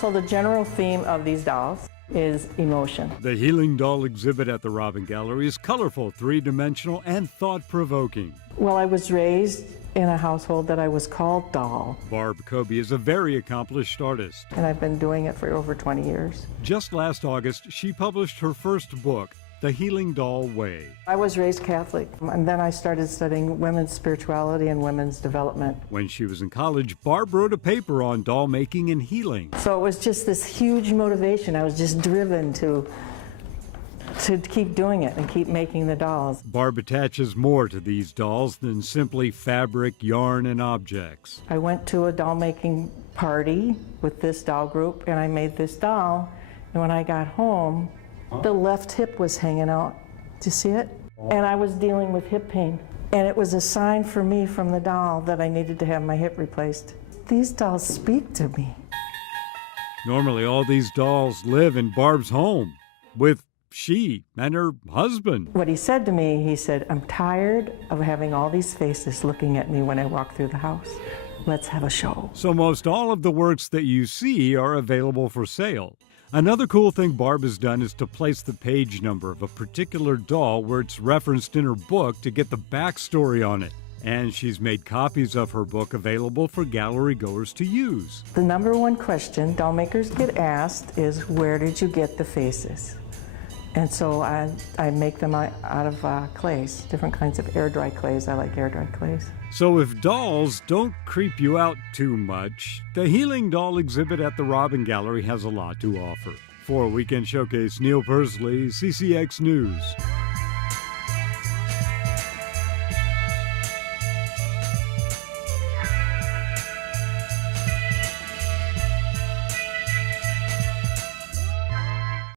So the general theme of these dolls is emotion. The Healing Doll exhibit at the Robbin Gallery is colorful, three-dimensional, and thought-provoking. Well, I was raised in a household that I was called doll. Barb Kobe is a very accomplished artist. And I've been doing it for over 20 years. Just last August, she published her first book, The Healing Doll Way. I was raised Catholic, and then I started studying women's spirituality and women's development. When she was in college, Barb wrote a paper on doll making and healing. So it was just this huge motivation. I was just driven to keep doing it and keep making the dolls. Barb attaches more to these dolls than simply fabric, yarn, and objects. I went to a doll making party with this doll group, and I made this doll, and when I got home, the left hip was hanging out. Do you see it? And I was dealing with hip pain. And it was a sign for me from the doll that I needed to have my hip replaced. These dolls speak to me. Normally, all these dolls live in Barb's home with she and her husband. What he said to me, he said, "I'm tired of having all these faces looking at me when I walk through the house. Let's have a show." So most all of the works that you see are available for sale. Another cool thing Barb has done is to place the page number of a particular doll where it's referenced in her book to get the backstory on it. And she's made copies of her book available for gallery goers to use. The number one question doll makers get asked is, where did you get the faces? And so I make them out of clays, different kinds of air-dry clays. I like air-dry clays. So if dolls don't creep you out too much, the Healing Doll exhibit at the Robbin Gallery has a lot to offer. For Weekend Showcase, Neil Persley, CCX News.